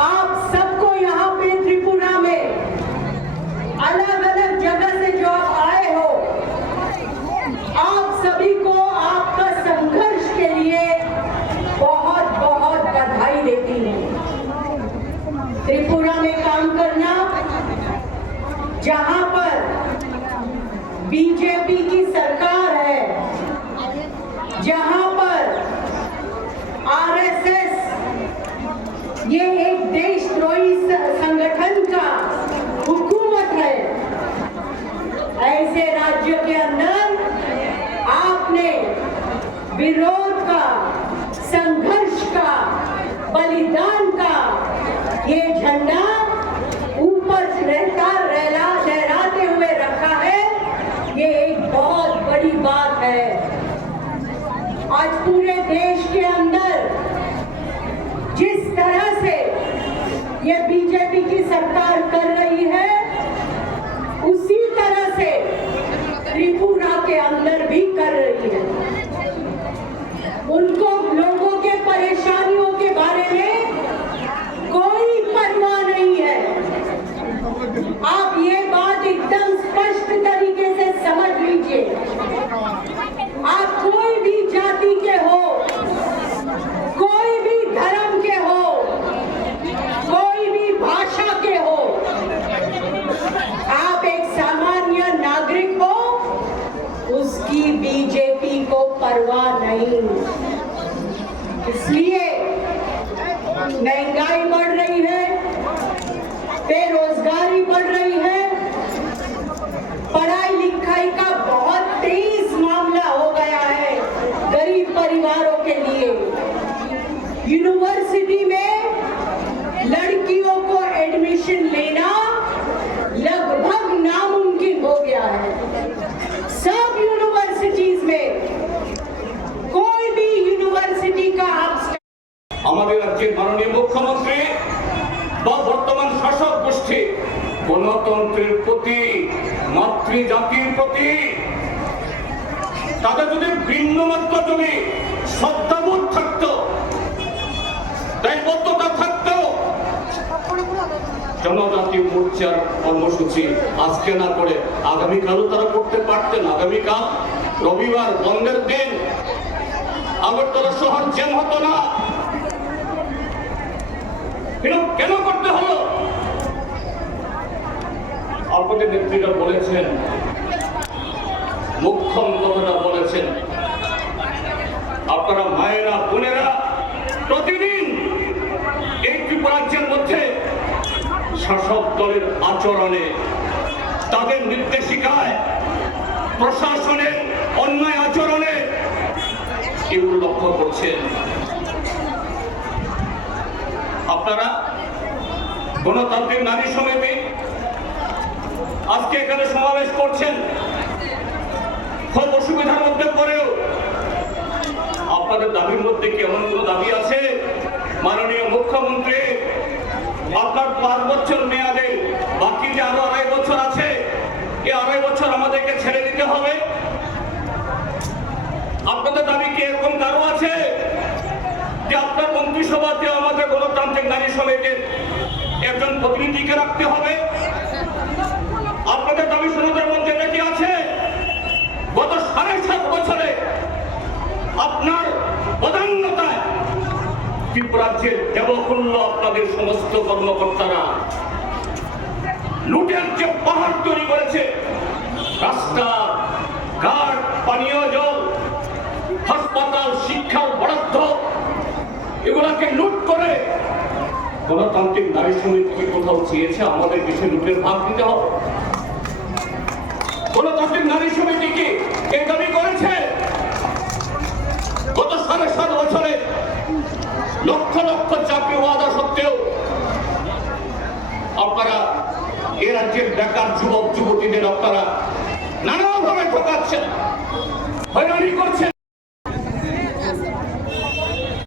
आप सबको यहाँ पे त्रिपुरा में अलग अलग जगह से जो आप आए हो, आप सभी को आपका संघर्ष के लिए बहुत बहुत बधाई देती हूँ। त्रिपुरा में काम करना, जहाँ पर बीजेपी की सरकार है, जहाँ पर आरएसएस ये एक देशद्रोही संगठन का हुकूमत है, ऐसे राज्य के अंदर आपने विरोध का, संघर्ष का, बलिदान का ये झंडा ऊपर लहराते हुए रखा है। ये एक बहुत बड़ी बात है। आज पूरे देश के अंदर जिस तरह से ये बीजेपी की सरकार कर रही है, उसी तरह से त्रिपुरा के अंदर भी कर रही है। उनको लोगों के परेशानियों के बारे में कोई परवाह नहीं है। आप ये बात एकदम स्पष्ट तरीके से समझ लीजिए। आप कोई भी जाति के हो, कोई भी धर्म के हो, कोई भी भाषा के हो, आप एक सामान्य नागरिक हो, उसकी बीजेपी को परवाह नहीं। इसलिए महंगाई बढ़ रही है, बेरोजगारी बढ़ रही है, पढ़ाई लिखाई का बहुत तेज मामला हो गया है गरीब परिवारों के लिए। यूनिवर्सिटी में लड़कियों को एडमिशन लेना लगभग नामुमकिन हो गया है। सब यूनिवर्सिटीज में, कोई भी यूनिवर्सिटी का आप আমাদের রাজ্যের মাননীয় মুখ্যমন্ত্রী বা বর্তমান শাসক গোষ্ঠী গণতন্ত্রের প্রতি, মাতৃজাতির প্রতি তাদের যদি ভিন্নমাত্র যদি শ্রদ্ধাবোধ থাকতো, দায়বদ্ধতা থাকতো, জনজাতি মোর্চার কর্মসূচি আজকে না করে আগামীকালও তারা করতে পারতেন। আগামীকাল রবিবার বন্ধের দিন আগরতলা শহর জ্যাম হতো না। কেন করতে হলো? আপনাদের নেত্রীরা বলেছেন, মুখ্যম কথাটা বলেছেন, আপনারা মায়েরা বোনেরা প্রতিদিন এই ত্রিপুরাজ্যের মধ্যে শাসক দলের আচরণে, তাদের নির্দেশিকায়, প্রশাসনের অন্যায় আচরণে এগুলো লক্ষ্য করছেন। আপনারা গণতান্ত্রিক নারী সমিতি আজকে এখানে সমাবেশ করছেন, খুব অসুবিধার মধ্যে পড়েও আপনাদের দাবির মধ্যে কি এমন কোন দাবি আছে? মাননীয় মুখ্যমন্ত্রী, আপনার 5 বছর মেয়াদে বাকি যে আরো 2.5 বছর আছে, এই 2.5 বছর আমাদেরকে ছেড়ে দিতে হবে। আপনাদের দাবি কি এরকম কারো আছে যে আপনার মন্ত্রিসভাতে আমাদের গণতান্ত্রিক নারী সমিতির একজন প্রতিনিধিকে রাখতে হবে? আপনাদের দাবি শুরুদের মধ্যে কি আছে? গত 7.5 বছরে আপনার প্রধানতায় ত্রিপুরাজ্যের দেবকুল্য আপনাদের সমস্ত কর্মকর্তারা লুটের যে পাহাড় তৈরি করেছে, রাস্তা ঘাট, পানীয় জল, হাসপাতাল, শিক্ষার বরাদ্দ, এগুলাকে লুট করে গণতান্ত্রিক নারী সমিতিকে কোথাও চেয়েছে আমাদের দেশে লুটের ভাগ দিতে হবে? গণতান্ত্রিক নারী সমিতি কি এই দাবি করেছে? গত 7.5 বছরে লক্ষ লক্ষ চাকরি ওয়াদা সত্ত্বেও আপনারা এ রাজ্যের বেকার যুবক যুবতীদের আপনারা নানাভাবে ঠকাচ্ছেন, হয়রানি করছেন।